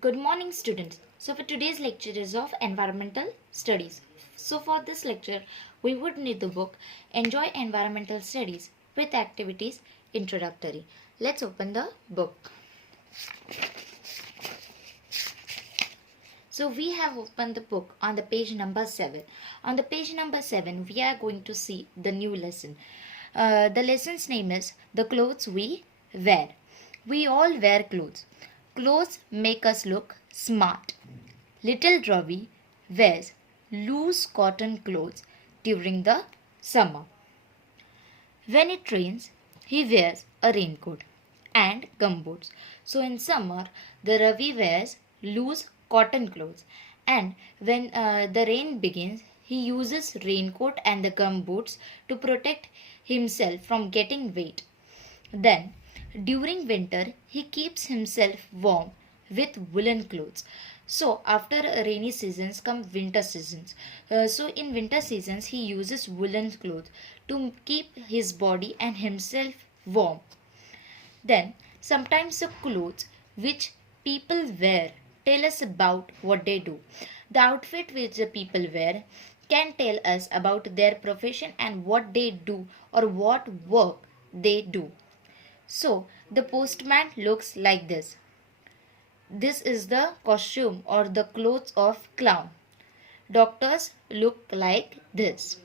Good morning, students. So, for today's lecture is of environmental studies. So, for this lecture, we would need the book Enjoy Environmental Studies with Activities Introductory. Let's open the book. So, we have opened the book on the page number 7. On the page number 7, we are going to see the new lesson. The lesson's name is The Clothes We Wear. We all wear clothes. Clothes make us look smart. Little Ravi wears loose cotton clothes during the summer. When it rains, he wears a raincoat and gumboots. So in summer, the Ravi wears loose cotton clothes, and when the rain begins, he uses raincoat and the gumboots to protect himself from getting wet. Then, during winter, he keeps himself warm with woolen clothes. So, after rainy seasons come winter seasons. So, in winter seasons, he uses woolen clothes to keep his body and himself warm. Then, sometimes the clothes which people wear tell us about what they do. The outfit which the people wear can tell us about their profession and what they do or what work they do. So, the postman looks like this. This is the costume or the clothes of clown. Doctors look like this.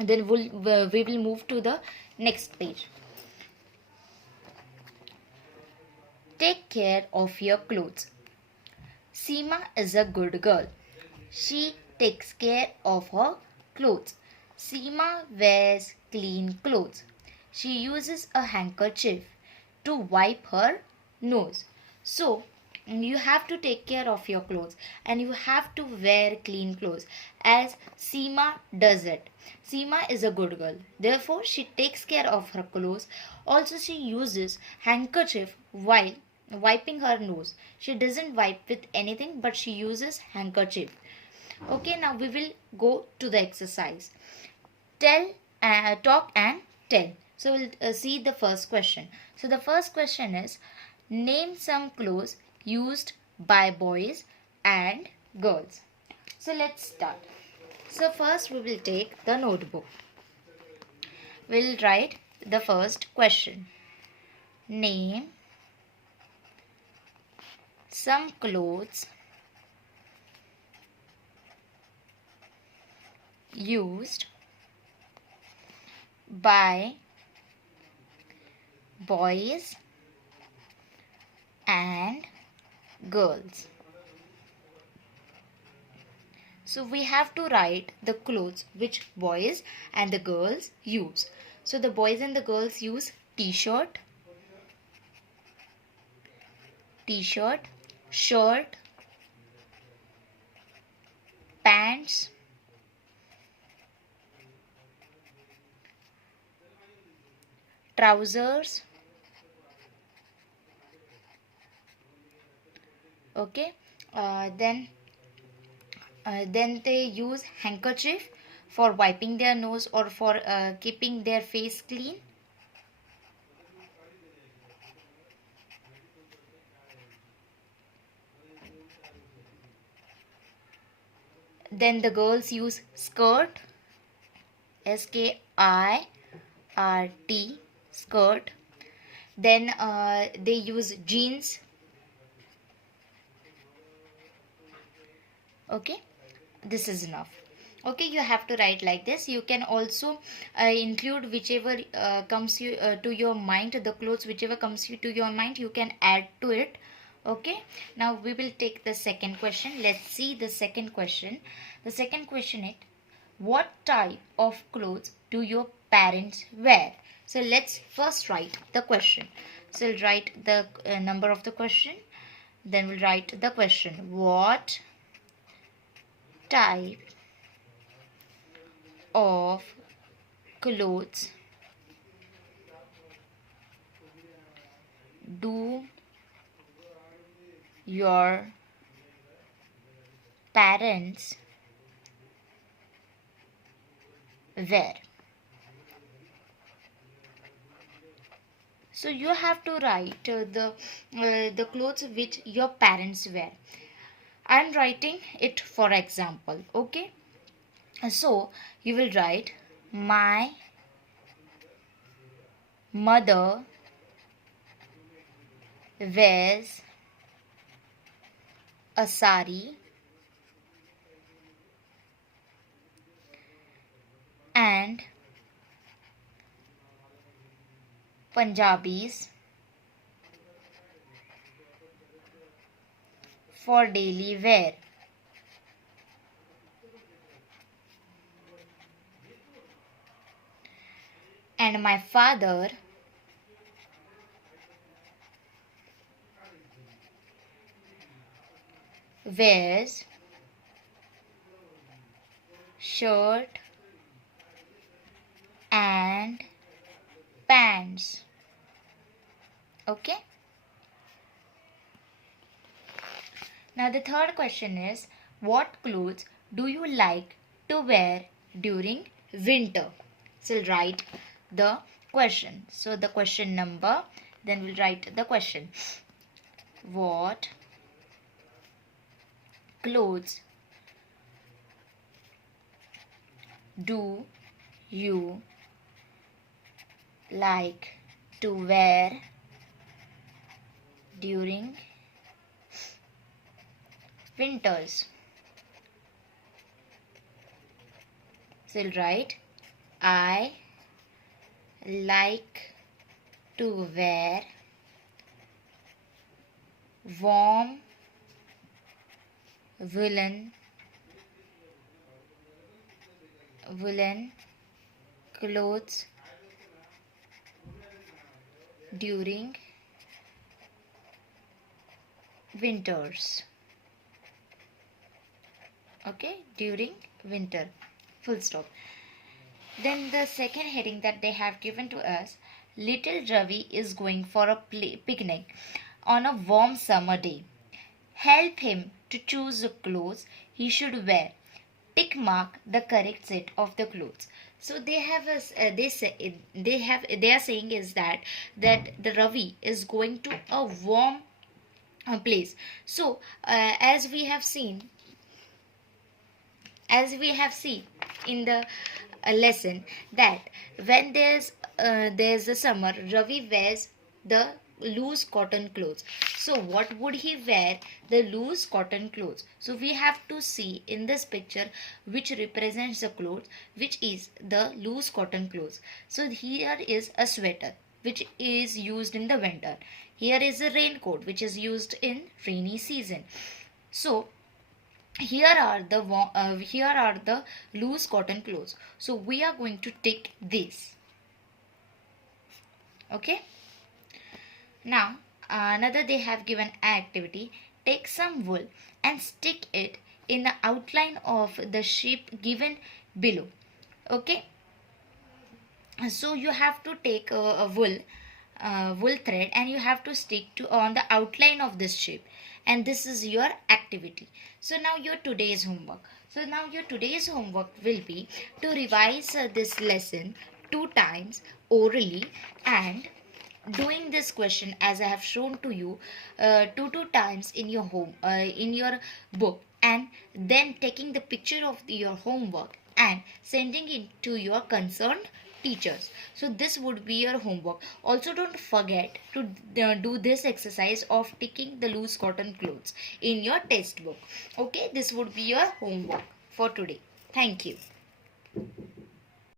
Then we will move to the next page. Take care of your clothes. Seema is a good girl. She takes care of her clothes. Seema wears clean clothes. She uses a handkerchief to wipe her nose. So, you have to take care of your clothes and you have to wear clean clothes as Seema does it. Seema is a good girl. Therefore, she takes care of her clothes. Also, she uses handkerchief while wiping her nose. She doesn't wipe with anything but she uses handkerchief. Okay, now we will go to the exercise. Talk and tell. So we'll see the first question. So the first question is, name some clothes used by boys and girls. So let's start. So first we will take the notebook. We'll write the first question. Name some clothes used by boys and girls. So we have to write the clothes which boys and the girls use. So the boys and the girls use t-shirt, shirt, pants, trousers, okay, then they use handkerchief for wiping their nose or for keeping their face clean. Then the girls use skirt, SKIRT, skirt. Then they use jeans. Okay, this is enough. Okay, you have to write like this. You can also include whichever comes you to your mind, the clothes whichever comes you to your mind, you can add to it. Okay, now we will take the second question. Let's see the second question. The second question is, what type of clothes do your parents wear? So let's first write the question. So we'll write the number of the question. Then we'll write the question. What type of clothes do your parents wear? So you have to write the clothes which your parents wear. I'm writing it for example. Okay, so you will write, my mother wears a sari and Punjabis for daily wear. And my father wears shirt and pants. Okay. Now the third question is, what clothes do you like to wear during winter? So we'll write the question. So the question number, then we'll write the question. What clothes do you like to wear during winters? So we'll write, I like to wear warm woolen clothes during winters. Okay, during winter, full stop. Then the second heading that they have given to us, little Ravi is going for a picnic on a warm summer day. Help him to choose the clothes he should wear. Tick mark the correct set of the clothes. So they have they are saying is that the Ravi is going to a warm place. So as we have seen in the lesson, that when there's a summer, Ravi wears the loose cotton clothes. So what would he wear? The loose cotton clothes. So we have to see in this picture which represents the clothes, which is the loose cotton clothes. So here is a sweater which is used in the winter. Here is a raincoat which is used in rainy season. So here are the loose cotton clothes. So we are going to take this. Okay. Now another, they have given activity. Take some wool and stick it in the outline of the shape given below. Okay. So you have to take a wool thread and you have to stick to on the outline of this shape, and this is your activity. So now your today's homework. So now your today's homework will be to revise this lesson 2 times orally, and doing this question as I have shown to you two times in your in your book, and then taking the picture of your homework and sending it to your concerned teachers. So this would be your homework. Also don't forget to do this exercise of ticking the loose cotton clothes in your textbook. Okay, this would be your homework for today. Thank you.